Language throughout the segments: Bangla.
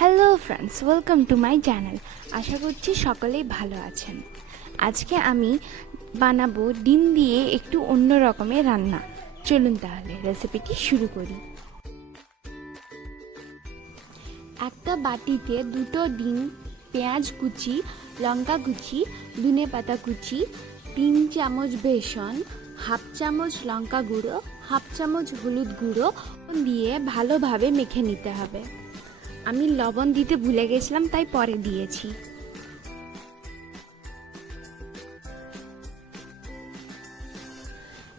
Hello friends, welcome to my channel. আশা করছি সকলেই ভালো আছেন। আজকে আমি বানাবো ডিম দিয়ে একটু অন্য রকমের রান্না। চলুন তাহলে রেসিপিটি শুরু করি। একটা বাটিতে দুটো ডিম, পেঁয়াজ কুচি, লঙ্কা কুচি, ধনেপাতা কুচি, 3 চামচ বেসন, হাফ চামচ লঙ্কা গুঁড়ো, হাফ চামচ হলুদ গুঁড়ো দিয়ে ভালোভাবে মেখে নিতে হবে। আমি লবণ দিতে ভুলে গেছিলাম, তাই পরে দিয়েছি।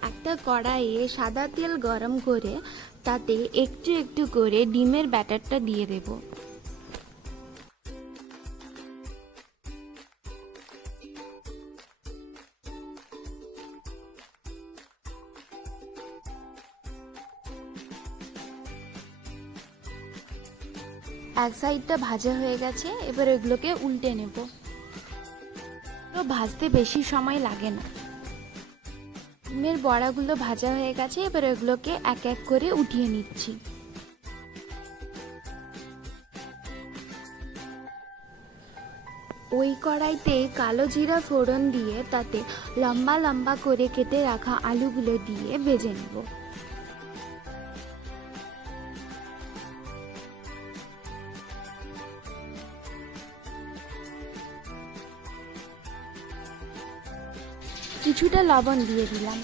একটা কড়াইয়ে সাদা তেল গরম করে তাতে একটু একটু করে ডিমের ব্যাটারটা দিয়ে দেব। এক সাইডটা ভাজা হয়ে গেছে, এবার এগুলোকে উল্টে নেব। তো ভাজতে বেশি সময় লাগে না। ডিমের বড়াগুলো ভাজা হয়ে গেছে, এবার এগুলোকে এক এক করে উঠিয়ে নিচ্ছি। ওই কড়াইতে কালো জিরা ফোড়ন দিয়ে তাতে লম্বা লম্বা করে কেটে রাখা আলুগুলো দিয়ে ভেজে নেব। কিছুটা লবণ দিয়ে দিলাম।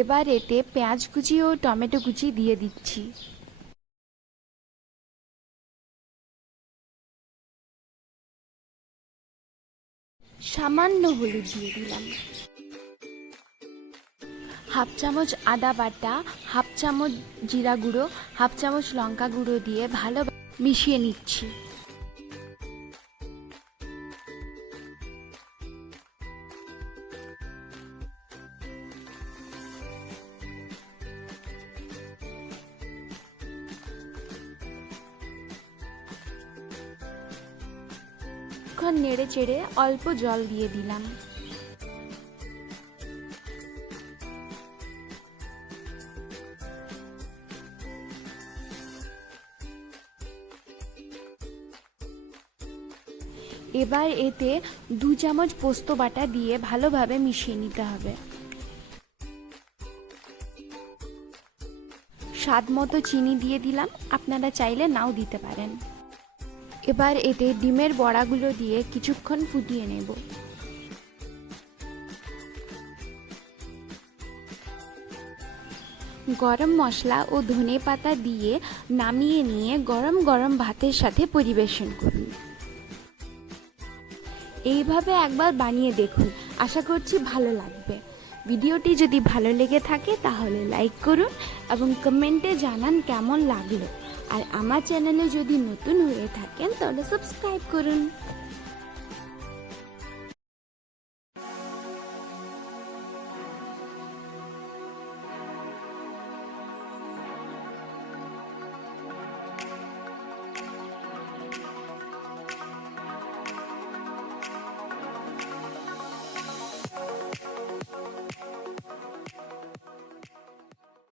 এবার এতে পেঁয়াজ কুচি ও টমেটো কুচি দিয়ে দিচ্ছি। সামান্য হলুদ দিয়ে দিলাম। হাফ চামচ আদা বাটা, হাফ চামচ জিরা গুঁড়ো, হাফ চামচ লঙ্কা গুঁড়ো দিয়ে ভালো মিশিয়ে নিচ্ছি। নেড়ে চেড়ে অল্প জল দিয়ে দিলাম। এবার এতে 2 চামচ পোস্ত বাটা দিয়ে ভালোভাবে মিশিয়ে নিতে হবে। স্বাদ মতো চিনি দিয়ে দিলাম, আপনারা চাইলে নাও দিতে পারেন। এবার এতে ডিমের বড়াগুলো দিয়ে কিছুক্ষণ ফুটিয়ে নেব। গরম মশলা ও ধনেপাতা দিয়ে নামিয়ে নিয়ে গরম গরম ভাতের সাথে পরিবেশন করুন। এইভাবে একবার বানিয়ে দেখুন, আশা করছি ভালো লাগবে। ভিডিওটি যদি ভালো লেগে থাকে তাহলে লাইক করুন এবং কমেন্টে জানান কেমন লাগলো। আর আমার চ্যানেলে যদি নতুন হয়ে থাকেন তাহলে সাবস্ক্রাইব করুন।